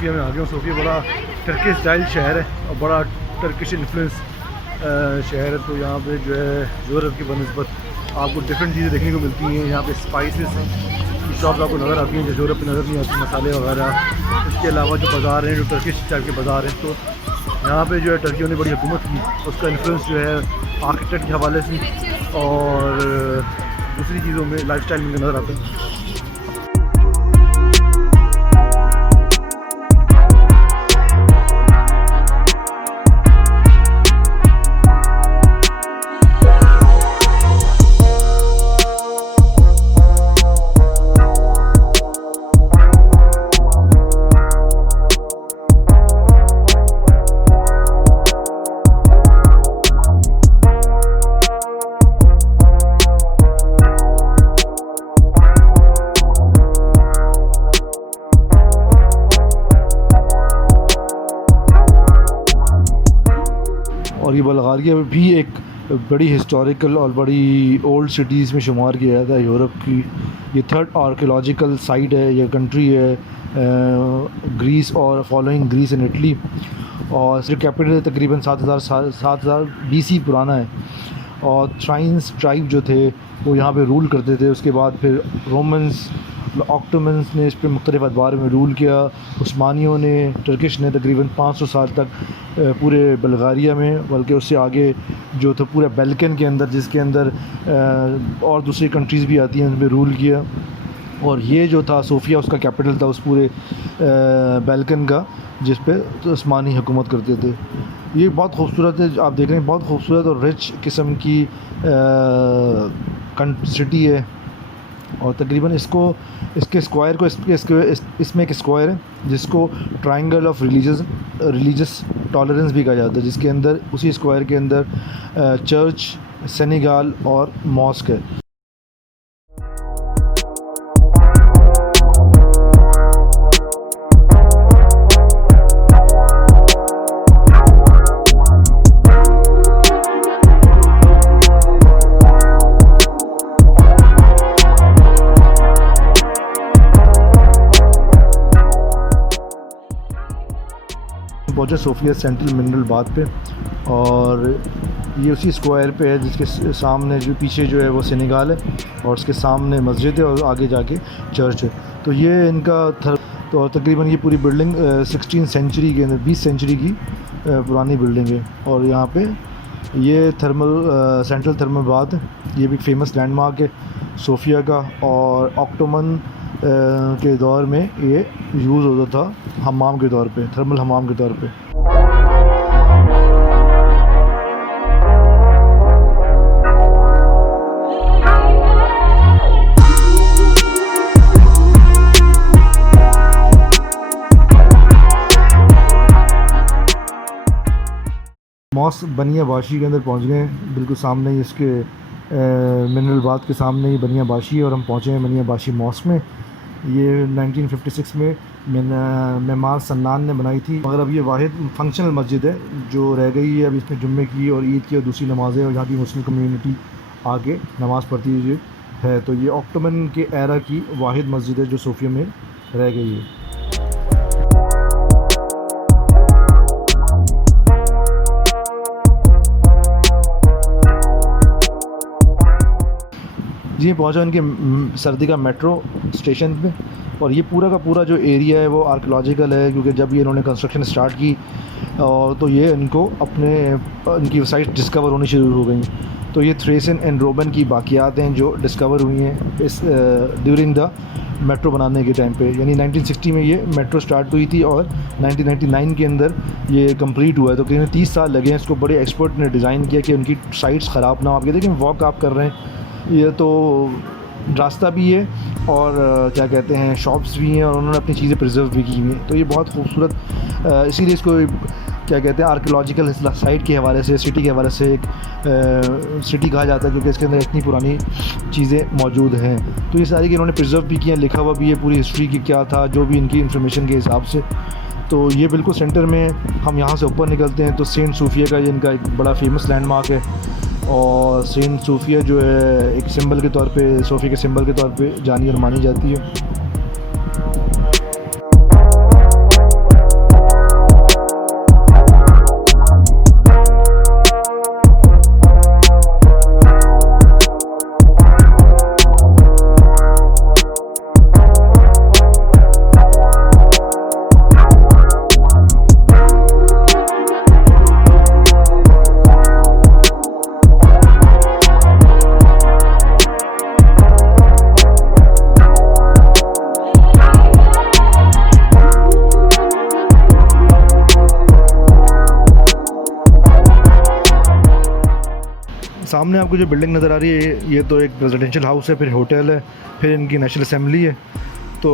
Sophia में आ गया हूँ। सोफिया बड़ा टर्किश स्टाइल शहर है और बड़ा टर्किश इन्फ्लुएंस शहर है। तो यहाँ पे जो है यूरोप की बनस्बत आपको डिफरेंट चीज़ें देखने को मिलती हैं। यहाँ पे स्पाइसेस की शॉप आपको नज़र आती हैं जो यूरोप में नज़र नहीं आती, मसाले वगैरह। इसके अलावा जो बाज़ार हैं, जो टर्किश टाइप के बाज़ार हैं, तो यहाँ पे जो है टर्कियों ने बड़ी हुकूमत की, उसका इन्फ्लुएंस जो है आर्किटेक्ट के हवाले से और दूसरी चीज़ों में लाइफस्टाइल में नज़र आता है। और ये बल्गारिया भी एक बड़ी हिस्टोरिकल और बड़ी ओल्ड सिटीज़ में शुमार किया जाता है यूरोप की। ये थर्ड आर्कियोलॉजिकल साइट है, ये कंट्री है ग्रीस और फॉलोइंग ग्रीस एंड इटली। और इसका कैपिटल तकरीबन 7000 BC पुराना है। और थ्राइन्स ट्राइब जो थे वो यहाँ पे रूल करते थे। उसके बाद फिर रोमन्स, ऑक्टोमन्स ने इस पर मुख्तलिफ़ अदवार में रूल किया। उस्मानियों ने, टर्किश ने तकरीबन 500 साल तक पूरे बल्गारिया में, बल्कि उससे आगे जो था पूरे बैल्कन के अंदर, जिसके अंदर और दूसरी कंट्रीज़ भी आती हैं, उन पर रूल किया। और ये जो था सोफिया उसका कैपिटल था उस पूरे बैल्कन का, जिस पे तो उस्मानी हुकूमत करते थे। ये बहुत खूबसूरत है, आप देख रहे हैं, बहुत खूबसूरत और रिच किस्म की सिटी है। और तकरीबन इसके स्क्वायर को इसमें एक स्क्वायर है जिसको ट्रायंगल ऑफ रिलीजियस टॉलरेंस भी कहा जाता है, जिसके अंदर उसी स्क्वायर के अंदर चर्च, सेनेगाल और मॉस्क है। पहुँचे सोफिया सेंट्रल मिनरल बाथ पे, और ये उसी स्क्वायर पे है जिसके सामने जो पीछे जो है वो सेनेगाल है और उसके सामने मस्जिद है और आगे जाके चर्च है। तो ये इनका तो तकरीबन ये पूरी बिल्डिंग 16वीं सेंचुरी के अंदर, 20 सेंचुरी की पुरानी बिल्डिंग है। और यहाँ पे ये सेंट्रल थर्मल बाथ है, ये भी फेमस लैंडमार्क है सोफिया का। और ऑक्टोमन के दौर में ये यूज़ होता था हमाम के तौर पे, थर्मल हमाम के तौर पे। मॉस्क बनिया बाशी के अंदर पहुंच गए, बिल्कुल सामने ही इसके मिनरल बाथ के सामने ही बनिया बाशी है और हम पहुंचे हैं बनिया बाशी मॉस्क में। ये 1956 में मेमार सन्नान ने बनाई थी, मगर अब ये वाहिद फंक्शनल मस्जिद है जो रह गई है। अब इसमें जुम्मे की और ईद की और दूसरी नमाज़ें और यहाँ की मुस्लिम कम्युनिटी आके नमाज़ पढ़ती है। तो ये ऑक्टोमन के एरा की वाहिद मस्जिद है जो सोफिया में रह गई है। जी पहुँचा इनके सर्दी का मेट्रो स्टेशन पे। और ये पूरा का पूरा जो एरिया है वो आर्कियोलॉजिकल है, क्योंकि जब ये इन्होंने कंस्ट्रक्शन स्टार्ट की और तो ये इनको इनकी साइट डिस्कवर होनी शुरू हो गई। तो ये थ्रेसन एंड रोमन की बाकियात हैं जो डिस्कवर हुई हैं इस ड्यूरिंग द मेट्रो बनाने के टाइम पे। यानी 1960 में ये मेट्रो स्टार्ट हुई थी और 1999 के अंदर ये कंप्लीट हुआ है। तो कहीं 30 साल लगे हैं इसको। बड़े एक्सपर्ट ने डिज़ाइन किया कि उनकी साइट्स ख़राब ना हो। आप ये देखिए वॉक आप कर रहे हैं, ये तो रास्ता भी है और क्या कहते हैं शॉप्स भी हैं और उन्होंने अपनी चीज़ें प्रिजर्व भी की हुई हैं। तो ये बहुत खूबसूरत, इसीलिए इसको क्या कहते हैं आर्कियोलॉजिकल साइट के हवाले से, सिटी के हवाले से एक सिटी कहा जाता है, क्योंकि इसके अंदर इतनी पुरानी चीज़ें मौजूद हैं। तो ये सारी कि इन्होंने प्रिजर्व भी किया, लिखा हुआ भी है पूरी हिस्ट्री की क्या था, जो भी इनकी इन्फॉर्मेशन के हिसाब से। तो ये बिल्कुल सेंटर में, हम यहाँ से ऊपर निकलते हैं तो सेंट सोफिया का ये इनका एक बड़ा फेमस लैंडमार्क है। और सेंट सोफिया जो है एक सिंबल के तौर पे, सोफिया के सिंबल के तौर पे जानी और मानी जाती है। सामने आपको जो बिल्डिंग नज़र आ रही है ये तो एक रेजिडेंशियल हाउस है, फिर होटल है, फिर इनकी नेशनल असेंबली है। तो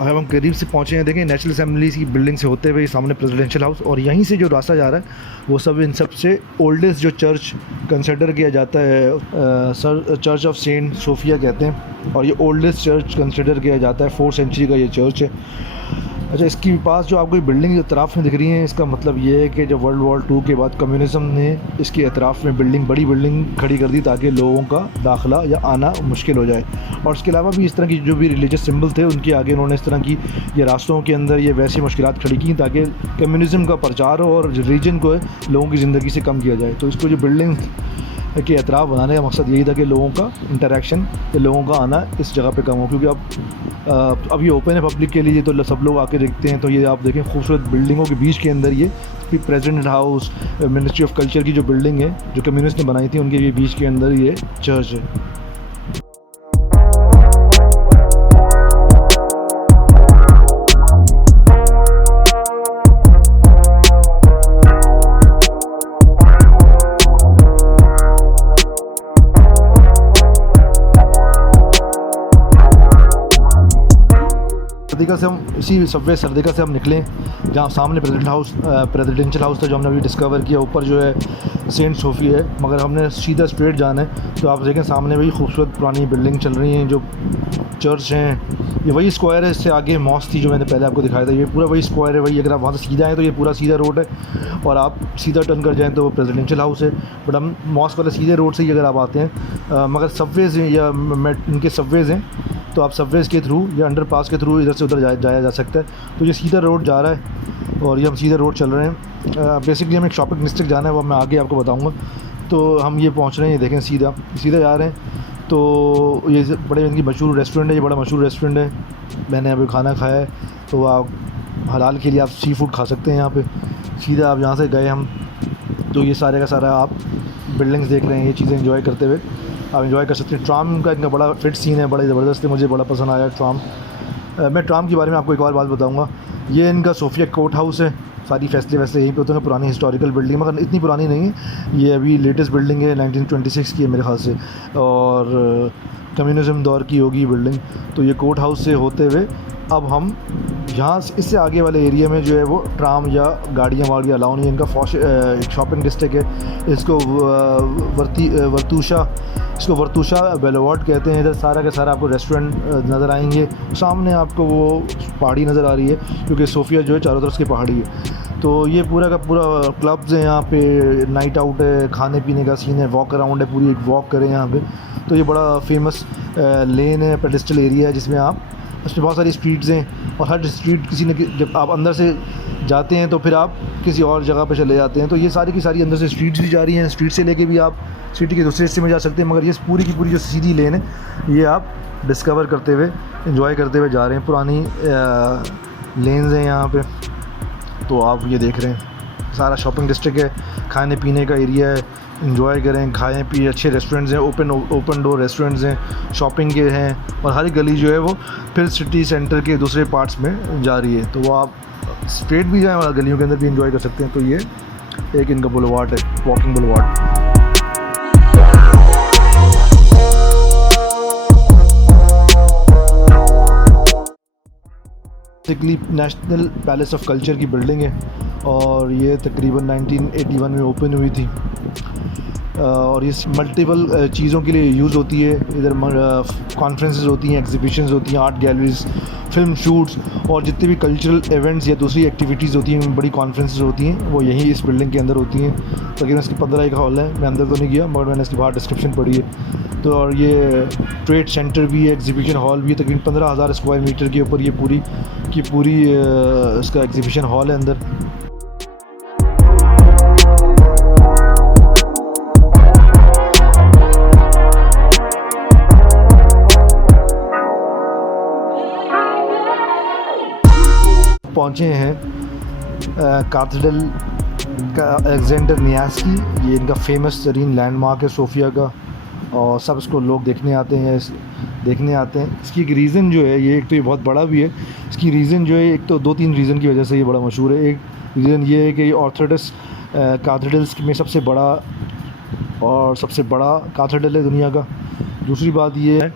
अब हम करीब से पहुँचे हैं, देखें नेशनल असेंबली की बिल्डिंग से होते हुए सामने प्रेसिडेंशियल हाउस, और यहीं से जो रास्ता जा रहा है वो सब इन सबसे ओल्डेस्ट जो चर्च कंसिडर किया जाता है, चर्च ऑफ सेंट सोफिया कहते हैं, और ये ओल्डेस्ट चर्च कंसिडर किया जाता है, 4th सेंचुरी का ये चर्च है। अच्छा, इसके पास जो आपको बिल्डिंग अतराफ़ में दिख रही है, इसका मतलब ये है कि जब वर्ल्ड वॉर 2 के बाद कम्युनिज़म ने इसके अतराफ़ में बड़ी बिल्डिंग खड़ी कर दी ताकि लोगों का दाखिला या आना मुश्किल हो जाए। और इसके अलावा भी इस तरह की जो भी रिलीजियस सिंबल थे उनके आगे उन्होंने इस तरह की ये रास्तों के अंदर ये वैसी मुश्किलात खड़ी की ताकि कम्युनिज़म का प्रचार हो और रीजन को लोगों की ज़िंदगी से कम किया जाए। तो इसको जो बिल्डिंग के अतराफ़ बनाने का मकसद यही था कि लोगों का इंटरेक्शन या लोगों का आना इस जगह पे कम हो, क्योंकि अब ये ओपन है पब्लिक के लिए, तो सब लोग आके देखते हैं। तो ये आप देखें खूबसूरत बिल्डिंगों के बीच के अंदर ये president house, ministry of culture की जो बिल्डिंग है जो कम्युनिस्ट ने बनाई थी, उनके ये बीच के अंदर ये चर्च है। सरदिका से हम निकलें, जहाँ सामने प्रेसिडेंशियल हाउस था जो हमने अभी डिस्कवर किया, ऊपर जो है सेंट सोफी है, मगर हमने सीधा स्ट्रेट जाना है। तो आप देखें सामने वही खूबसूरत पुरानी बिल्डिंग चल रही हैं, जो चर्च हैं, ये वही स्क्वायर है। इससे आगे मॉस्क थी जो मैंने पहले आपको दिखाया था, ये पूरा वही स्क्वायर है, वही। अगर आप वहाँ से सीधा आएँ तो ये पूरा सीधा रोड है, और आप सीधा टर्न कर जाएँ तो वो प्रेसिडेंशियल हाउस है। बट हम मॉस्क वाले सीधे रोड से ही अगर आप आते हैं, मगर सबवेज़ हैं या इनके सबवेज़ हैं, तो आप सबवेज़ के थ्रू या अंडरपास के थ्रू इधर से उधर जाया जा सकता है। तो ये सीधा रोड जा रहा है और ये हम सीधा रोड चल रहे हैं। बेसिकली हमें एक शॉपिंग डिस्ट्रिक्ट जाना है, वो मैं आगे आपको बताऊंगा। तो हम ये पहुंच रहे हैं, ये देखें सीधा जा रहे हैं। तो ये बड़े इनकी मशहूर रेस्टोरेंट है, ये बड़ा मशहूर रेस्टोरेंट है, मैंने अभी खाना खाया है। तो आप हलाल के लिए आप सी फूड खा सकते हैं यहाँ पे। सीधा आप यहाँ से गए हम, तो ये सारे का सारा आप बिल्डिंग्स देख रहे हैं, ये चीज़ें एंजॉय करते हुए आप एंजॉय कर सकते हैं। ट्राम का इनका बड़ा फिट सीन है, बड़ा ज़बरदस्त है, मुझे बड़ा पसंद आया ट्राम। मैं ट्राम के बारे में आपको एक और बात बताऊंगा। ये इनका सोफिया कोर्ट हाउस है, सारी फैसले वैसे यहीं पे होते हैं, पुरानी हिस्टोरिकल बिल्डिंग, मगर इतनी पुरानी नहीं है, ये अभी लेटेस्ट बिल्डिंग है, 1926 की है मेरे ख्याल से, और कम्युनिज़म दौर की होगी ये बिल्डिंग। तो ये कोर्ट हाउस से होते हुए अब हम यहाँ इससे आगे वाले एरिया में जो है वो ट्राम या गाड़ियाँ वाड़ियाँ अलाउ नहीं है। इनका शॉपिंग डिस्ट्रिक्ट है, इसको वर्तुशा बेलोवार्ड कहते हैं। इधर सारा का सारा आपको रेस्टोरेंट नज़र आएंगे, सामने आपको वो पहाड़ी नज़र आ रही है, क्योंकि सोफिया जो है चारों तरफ की पहाड़ी है। तो ये पूरा का पूरा क्लब्स हैं यहाँ पे, नाइट आउट है, खाने पीने का सीन है, वॉक अराउंड है, पूरी एक वॉक करें यहाँ पे। तो ये बड़ा फेमस लेन है, पेडिस्ट्रल एरिया है, जिसमें आप उसमें बहुत सारी स्ट्रीट्स हैं, और हर स्ट्रीट किसी ने, जब आप अंदर से जाते हैं तो फिर आप किसी और जगह पे चले जाते हैं। तो ये सारी की सारी अंदर से स्ट्रीट्स भी जा रही हैं, स्ट्रीट से लेके भी आप सिटी के दूसरे हिस्से में जा सकते हैं, मगर ये पूरी की पूरी जो सीधी लेन है ये आप डिस्कवर करते हुए एंजॉय करते हुए जा रहे हैं। पुरानी लेन्स हैं यहाँ पे, तो आप ये देख रहे हैं सारा शॉपिंग डिस्ट्रिक्ट है, खाने पीने का एरिया है, एंजॉय करें, खाएं पिए, अच्छे रेस्टोरेंट्स हैं, ओपन डोर रेस्टोरेंट्स हैं, शॉपिंग के हैं, और हर गली जो है वो फिर सिटी सेंटर के दूसरे पार्ट्स में जा रही है। तो वो आप स्ट्रेट भी जाएं और गलियों के अंदर भी एंजॉय कर सकते हैं। तो ये एक इनका बुलवार्ड है, walking boulevard. Basically national palace of culture की बिल्डिंग है, और ये तकरीबन 1981 में ओपन हुई थी, और ये मल्टीपल चीज़ों के लिए यूज़ होती है। इधर कॉन्फ्रेंसेस होती हैं, एग्जीबिशंस होती हैं, आर्ट गैलरीज, फिल्म शूट्स, और जितने भी कल्चरल इवेंट्स या दूसरी एक्टिविटीज़ होती हैं, बड़ी कॉन्फ्रेंसेस होती हैं, वो यहीं इस बिल्डिंग के अंदर होती हैं। तकरीबन इसकी 15 एक हॉल है, मैं अंदर तो नहीं गया, मगर मैंने इसकी बाहर डिस्क्रिप्शन पढ़ी है। तो और ये ट्रेड सेंटर भी है, एग्जीबिशन हॉल भी है, तकरीबन 15,000 स्क्वायर मीटर के ऊपर ये पूरी की पूरी इसका एग्जीबिशन हॉल है अंदर। पहुँचे हैं कैथेड्रल का अलेक्जेंडर नियाज़ की, ये इनका फेमस तरीन लैंडमार्क है सोफिया का, और सब इसको लोग देखने आते हैं। इसकी एक रीज़न जो है, ये एक तो ये बहुत बड़ा भी है, इसकी रीज़न जो है, एक तो 2-3 रीज़न की वजह से ये बड़ा मशहूर है। एक रीज़न ये है कि ये ऑर्थोडॉक्स कैथेड्रल्स में सबसे बड़ा और सबसे बड़ा कैथेड्रल है दुनिया का। दूसरी बात ये है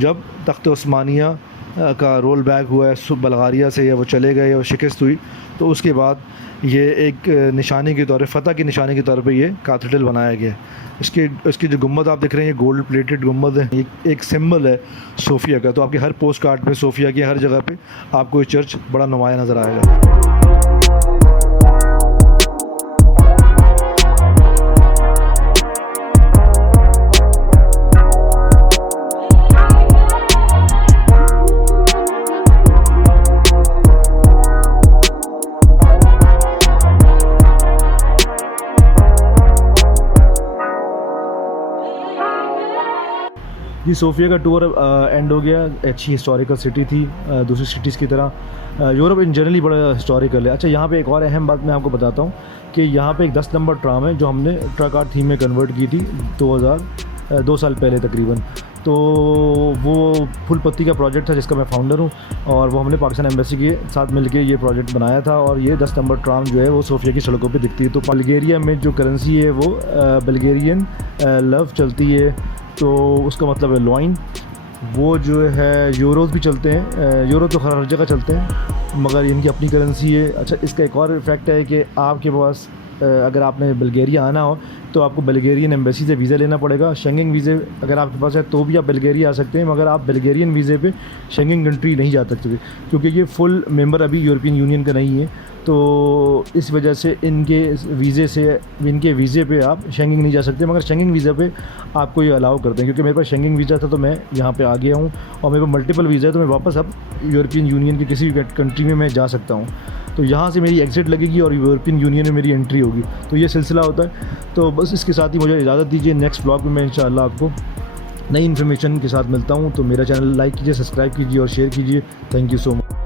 जब तख्त उस्मानिया का रोल बैक हुआ है बल्गारिया से, या वो चले गए और शिकस्त हुई, तो उसके बाद ये एक निशानी के तौर पे, फ़तह की निशानी के तौर पे ये कैथेड्रल बनाया गया है। इसकी जो गुम्बद आप देख रहे हैं, ये गोल्ड प्लेटेड गुम्बद है, एक सिंबल है सोफ़िया का। तो आपके हर पोस्ट कार्ड पे सोफ़िया की हर जगह पे आपको ये चर्च बड़ा नुमाया नज़र आएगा। जी सोफ़िया का टूर एंड हो गया। अच्छी हिस्टोरिकल सिटी थी, दूसरी सिटीज़ की तरह यूरोप इन जनरली बड़ा हिस्टोरिकल है। अच्छा, यहाँ पे एक और अहम बात मैं आपको बताता हूँ कि यहाँ पे एक 10 नंबर ट्राम है जो हमने ट्रक आर्ट थीम में कन्वर्ट की थी 2 साल पहले तकरीबन। तो वो फुल पत्ती का प्रोजेक्ट था जिसका मैं फ़ाउंडर हूँ, और वो हमने पाकिस्तान एम्बेसी के साथ मिलके ये प्रोजेक्ट बनाया था। और ये 10 नंबर ट्राम जो है वो सोफ़िया की सड़कों पे दिखती है। तो बल्गेरिया में जो करेंसी है वो बल्गेरियन लव चलती है, तो उसका मतलब है लॉइन। वो जो है यूरोज़ भी चलते हैं, यूरो तो हर जगह चलते हैं मगर इनकी अपनी करेंसी है। अच्छा, इसका एक और फैक्ट है कि आपके पास अगर आपने बल्गेरिया आना हो तो आपको बल्गेरियन एम्बेसी से वीज़ा लेना पड़ेगा। शेंगेन वीज़े अगर आपके पास है तो भी आप बल्गेरिया आ सकते हैं, मगर आप बल्गेरियन वीज़े पे शेंगेन कंट्री नहीं जा सकते क्योंकि ये फुल मेंबर अभी यूरोपियन यूनियन का नहीं है। तो इस वजह से इनके वीज़े पे आप शेंगेन नहीं जा सकते, मगर शेंगेन वीज़ा पे आपको ये अलाउ करते हैं। क्योंकि मेरे पास शेंगेन वीज़ा था तो मैं यहाँ पे आ गया हूँ, और मेरे पास मल्टीपल वीज़ा है तो मैं वापस अब यूरोपियन यूनियन की किसी भी कंट्री में मैं जा सकता हूँ। तो यहाँ से मेरी एग्ज़िट लगेगी और यूरोपियन यूनियन में मेरी एंट्री होगी। तो ये सिलसिला होता है। तो बस इसके साथ ही मुझे इजाज़त दीजिए। नेक्स्ट ब्लॉग में मैं इंशाअल्लाह आपको नई इन्फॉर्मेशन के साथ मिलता हूँ। तो मेरा चैनल लाइक कीजिए, सब्सक्राइब कीजिए और शेयर कीजिए। Thank you so much.